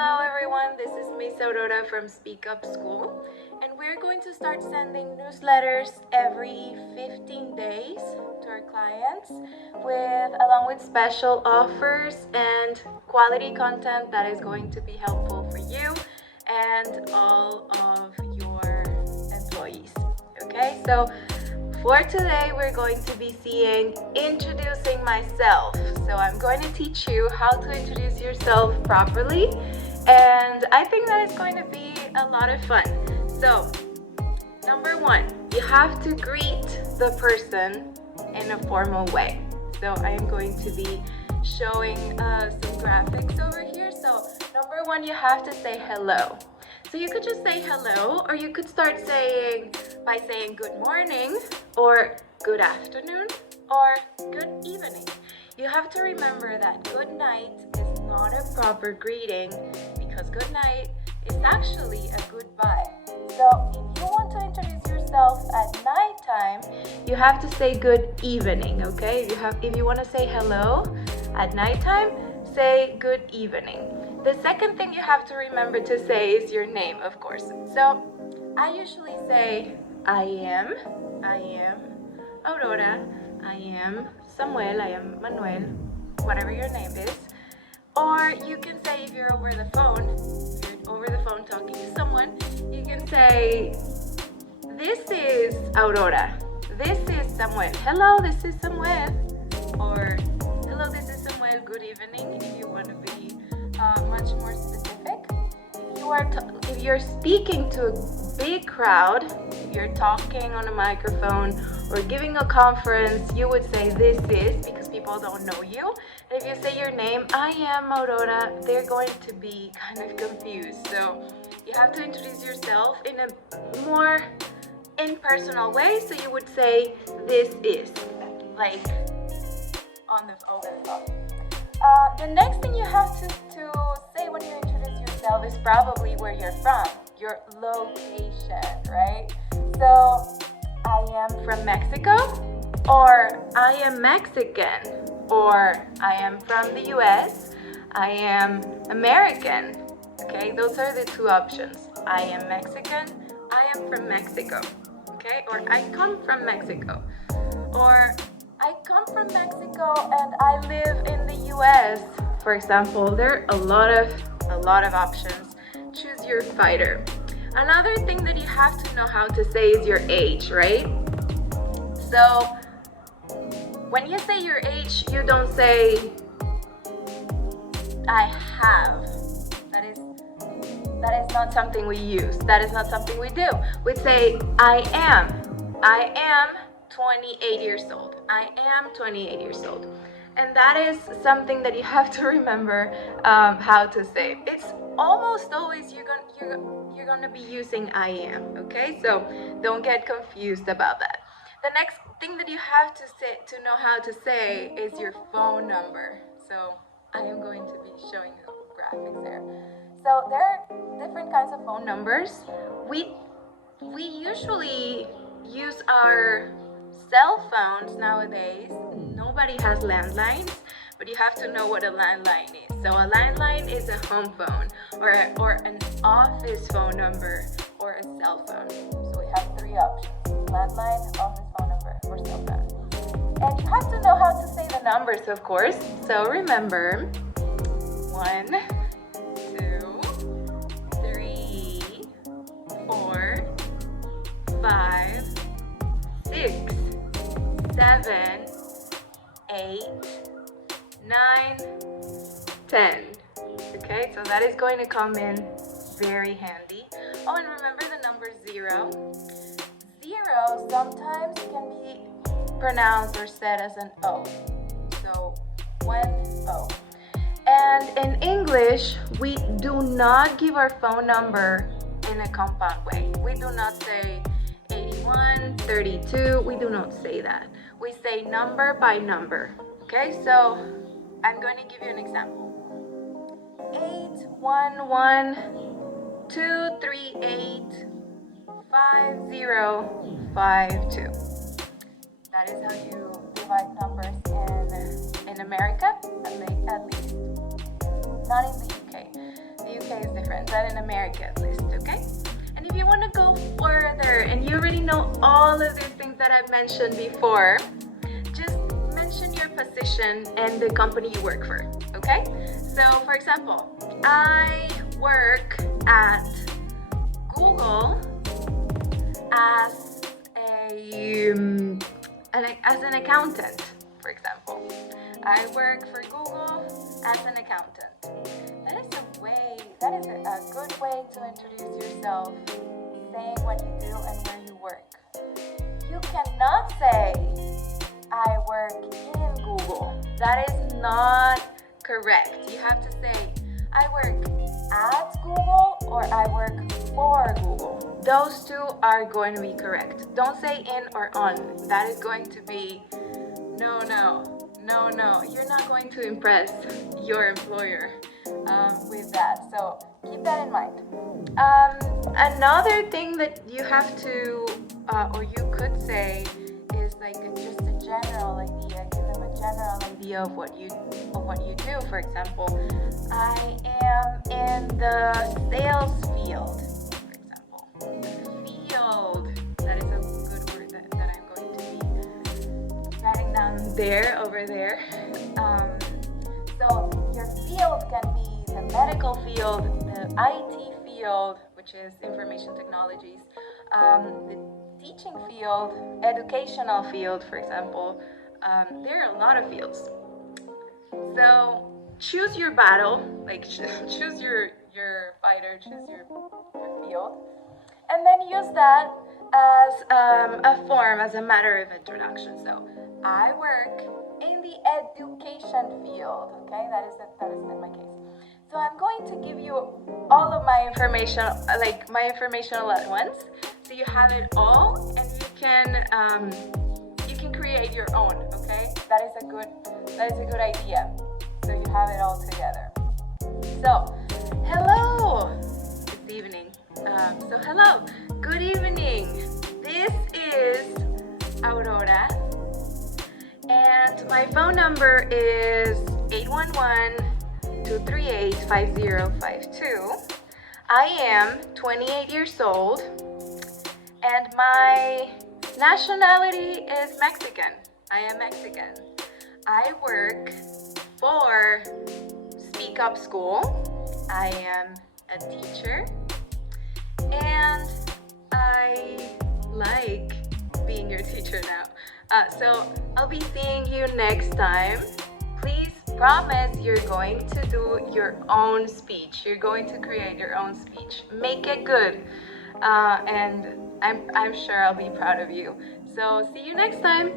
Hello everyone, this is Miss Aurora from Speak Up School, and we're going to start sending newsletters every 15 days to our clients along with special offers and quality content that is going to be helpful for you and all of your employees. Okay, so for today, we're going to be seeing introducing myself. So I'm going to teach you how to introduce yourself properly, and I think that it's going to be a lot of fun. So, number one, you have to greet the person in a formal way. So I am going to be showing some graphics over here. So number one, you have to say hello. So you could just say hello, or you could start by saying good morning, or good afternoon, or good evening. You have to remember that good night is not a proper greeting, because good night is actually a goodbye. So if you want to introduce yourself at nighttime, you have to say good evening, okay? If you want to say hello at nighttime, say good evening. The second thing you have to remember to say is your name, of course. So I usually say I am Aurora, I am Samuel, I am Manuel, whatever your name is. Or you can say, if you're over the phone talking to someone, you can say, this is Aurora, this is Samuel, hello, this is Samuel, or hello, this is Samuel, good evening, if you want to be much more specific. If you're speaking to a big crowd, if you're talking on a microphone or giving a conference, you would say this is, because people don't know you. And if you say your name, I am Aurora, they're going to be kind of confused. So you have to introduce yourself in a more impersonal way. So you would say this is, like over the phone. The next thing you have to say when you introduce yourself is probably where you're from, your location, right? So, I am from Mexico, or I am Mexican, or I am from the US, I am American, okay? Those are the two options. I am Mexican, I am from Mexico, okay? Or I come from Mexico, or I come from Mexico and I live in the US, for example. There are a lot of options. Choose your fighter. Another thing that you have to know how to say is your age, right? So when you say your age, you don't say I have. That is not something we use. That is not something we do. We say I am 28 years old. I am 28 years old. And that is something that you have to remember how to say. It's almost always you're going to be using I am, okay? So don't get confused about that. The next thing that you have to know how to say is your phone number. So I am going to be showing you graphics there. So there are different kinds of phone numbers. We usually use our cell phones nowadays. Nobody has landlines, but you have to know what a landline is. So a landline is a home phone, or an office phone number, or a cell phone. So we have three options: landline, office phone number, or cell phone. And you have to know how to say the numbers, of course. So remember, 1, 2, 3, 4, 5, 6, 7, 8, 9, 10. Okay, so that is going to come in very handy. Oh, and remember the number 0. 0 sometimes can be pronounced or said as an O. So 1 O. And in English, we do not give our phone number in a compound way. We do not say 81, 32, we do not say that. We say number by number. Okay, so I'm going to give you an example. 811-238-5052. That is how you divide numbers in America, at least. Not in the UK. The UK is different, that in America at least, okay? And if you want to go further and you already know all of these things that I've mentioned before, just mention your position and the company you work for, okay? So, for example, I work at Google as an accountant, for example. I work for Google as an accountant. That is a good way to introduce yourself, saying what you do and where you work. You cannot say, I work in Google. That is not correct. You have to say, I work at Google or I work for Google. Those two are going to be correct. Don't say in or on. That is going to be no. You're not going to impress your employer with that. So keep that in mind. Another thing that you have to, or you could say, is like just a general idea. Give them a general idea of what you do. For example, I am in the sales field. For example, field. That is a good word that I'm going to be writing down over there. So your field can be the medical field, the IT field, which is information technologies, the teaching field, educational field, for example. There are a lot of fields. So choose your battle, like choose your fighter, choose your field, and then use that as a form, as a matter of introduction. So I work in the education field, okay? That is in my case. So I'm going to give you all of my information, like my information all at once, so you have it all, and you can create your own, okay? That is a good idea. So you have it all together. So, hello. It's evening. Hello. Good evening. This is Aurora. And my phone number is 811-238-5052. I am 28 years old, and my nationality is Mexican. I am Mexican. I work for Speak Up School. I am a teacher, and I like being your teacher now. So I'll be seeing you next time. Please promise you're going to do your own speech. You're going to create your own speech. Make it good. And I'm sure I'll be proud of you. So see you next time.